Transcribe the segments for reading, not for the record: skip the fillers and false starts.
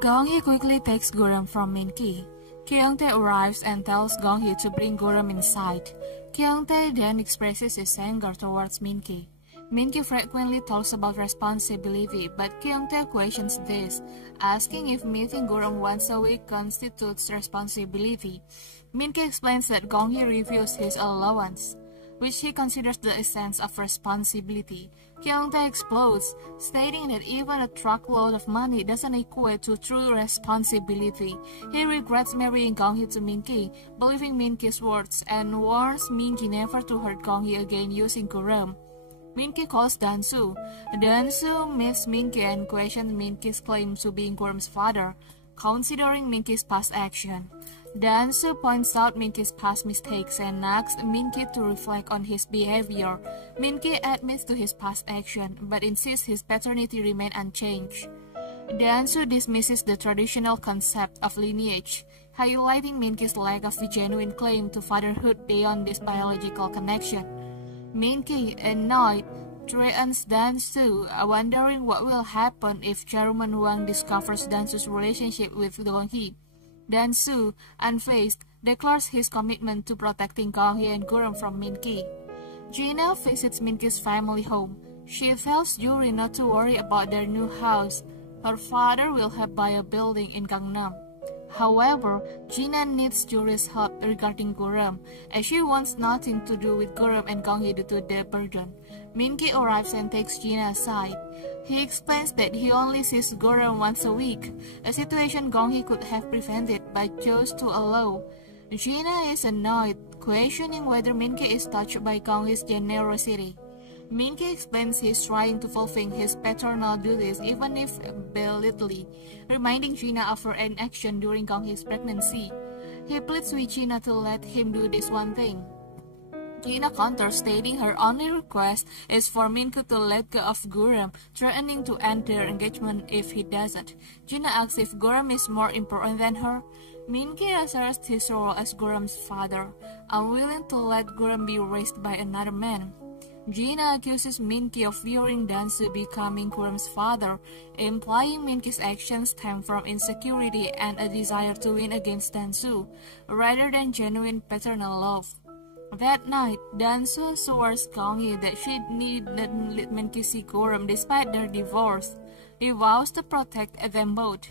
Gong-hee quickly takes Guram from Min-ki. Kyung-tae arrives and tells Gong-hee to bring Guram inside. Kyung-tae then expresses his anger towards Min-ki. Min-ki frequently talks about responsibility, but Kyung-tae questions this, asking if meeting Guram once a week constitutes responsibility. Min-ki explains that Gong-hee refused his allowance, which he considers the essence of responsibility. Kyung-tae explodes, stating that even a truckload of money doesn't equate to true responsibility. He regrets marrying Gong-hee to Min-ki, believing Min-ki's words, and warns Min-ki never to hurt Gong-hee again using Guram. Min-ki calls Dan-soo. Dan-soo meets Min-ki and questions Min-ki's claim to being Guram's father, considering Min-ki's past action. Dan-soo points out Min-ki's past mistakes and asks Min-ki to reflect on his behavior. Min-ki admits to his past action, but insists his paternity remain unchanged. Dan-soo dismisses the traditional concept of lineage, highlighting Min-ki's lack of a genuine claim to fatherhood beyond this biological connection. Min-ki, annoyed, threatens Dan-soo, wondering what will happen if Chairman Hwang discovers Dan-soo's relationship with Gong-hee. Dan-soo, unfazed, declares his commitment to protecting Gong-hee and Guram from Min-ki. Gina visits Min-ki's family home. She tells Yuri not to worry about their new house. Her father will help buy a building in Gangnam. However, Gina needs Yuri's help regarding Guram, as she wants nothing to do with Guram and Gong-hee due to their burden. Min-ki arrives and takes Gina aside. He explains that he only sees Guram once a week, a situation Gong-hee could have prevented but chose to allow. Gina is annoyed, questioning whether Min-ki is touched by Gong-hee's generosity. Min-ki explains he is trying to fulfill his paternal duties even if belittling, reminding Gina of her inaction during Gong-hee's pregnancy. He pleads with Gina to let him do this one thing. Gina counters, stating her only request is for Min-ki to let go of Guram, threatening to end their engagement if he doesn't. Gina asks if Guram is more important than her. Min-ki asserts his role as Guram's father, unwilling to let Guram be raised by another man. Gina accuses Min-ki of fearing Dan-soo becoming Guram's father, implying Min-ki's actions stem from insecurity and a desire to win against Dan-soo, rather than genuine paternal love. That night, Dan-soo assures Gong-hee that she needn't let Min-ki see Guram despite their divorce. He vows to protect them both.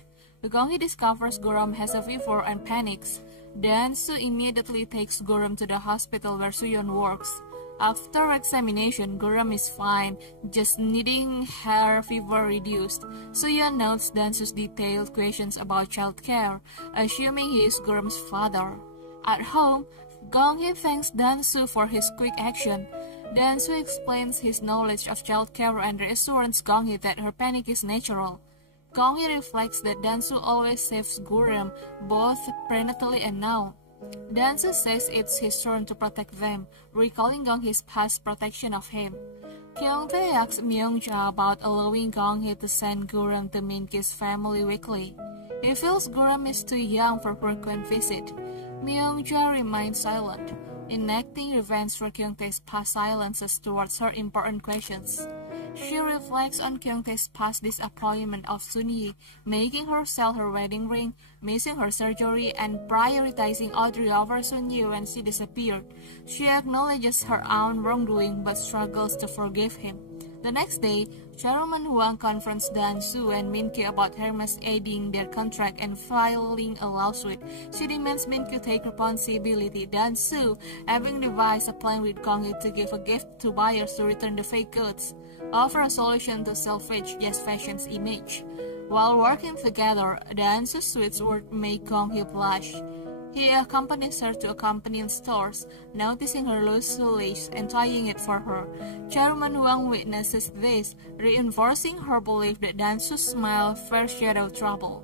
Gong-hee discovers Guram has a fever and panics. Dan-soo immediately takes Guram to the hospital where Soo-yeon works. After examination, Guram is fine, just needing her fever reduced. Soo-yeon notes Dan-soo's detailed questions about childcare, assuming he is Guram's father. At home, Gong-hee thanks Dan-soo for his quick action. Dan-soo explains his knowledge of childcare and reassures Gong-hee that her panic is natural. Gong-hee reflects that Dan-soo always saves Guram, both prenatally and now. Dan-soo says it's his turn to protect them, recalling Gong-hee's past protection of him. Kyung-tae asks Myung-ja about allowing Gong-hee to send Guram to Min-ki's family weekly. He feels Guram is too young for frequent visit. Myung-ja remains silent, enacting revenge for Kyung-tae's past silences towards her important questions. She reflects on Kyung-tae's past disappointment of Sun-hee, making her sell her wedding ring, missing her surgery, and prioritizing Audrey over Sun-hee when she disappeared. She acknowledges her own wrongdoing but struggles to forgive him. The next day, Chairman Hwang confronts Dan-soo and Min-ki about Hermes aiding their contract and filing a lawsuit. She demands Min-ki take responsibility. Dan-soo, having devised a plan with Gong-hee to give a gift to buyers to return the fake goods, offer a solution to salvage Yes Fashion's image. While working together, Dan-soo's sweet words make Gong-hee blush. He accompanies her to a convenience store, noticing her loose shoelace and tying it for her. Chairman Hwang witnesses this, reinforcing her belief that Dan-soo's smile foreshadows trouble.